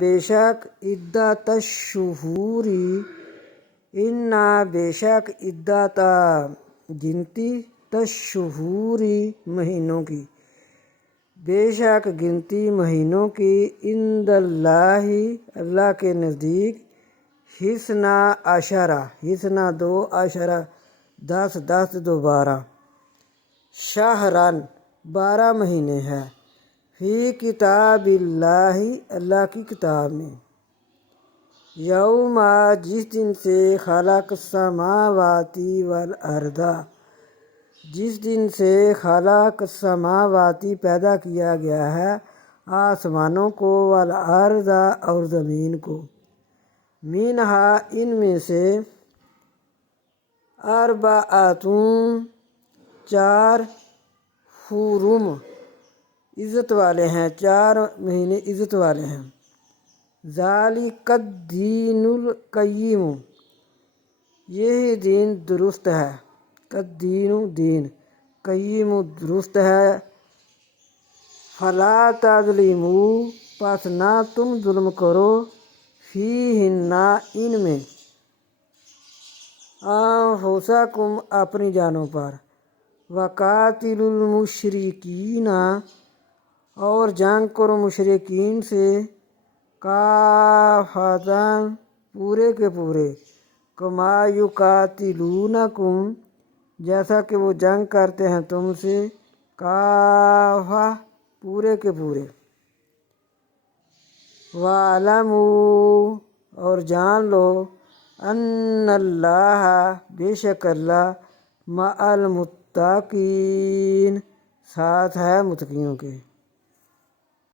بے شک عدت الشہوری، انا بے شک عدت گنتی تشہوری مہینوں کی، بے شک گنتی مہینوں کی، عند اللہ اللہ کے نزدیک، حسنا عشرہ حسنا 2 10 10 2 12 شہرن 12 مہینے ہے، فی کتاب اللہ اللہ کی کتاب میں، یوم جس دن سے خلق السماوات والارض جس دن سے خلق السماواتی پیدا کیا گیا ہے آسمانوں کو، والارض اور زمین کو، منہا ان میں سے، اربعۃ 4 حرم عزت والے ہیں، 4 مہینے عزت والے ہیں، ذالک الدین القیم یہی دین درست ہے، قدین دین، قیم درست ہے، فلا تظلموا پس نہ تم ظلم کرو، فیہن ان میں، انفسکم اپنی جانوں پر، وقاتلوا المشرکین اور جنگ کرو مشرکین سے، کافۃ پورے کے پورے، کما یقاتلونکم جیسا کہ وہ جنگ کرتے ہیں تم سے، کافۃ پورے کے پورے، وَاعْلَمُوا اور جان لو، ان اللہ بے شک اللہ، مع المتقین ساتھ ہے متقیوں کے۔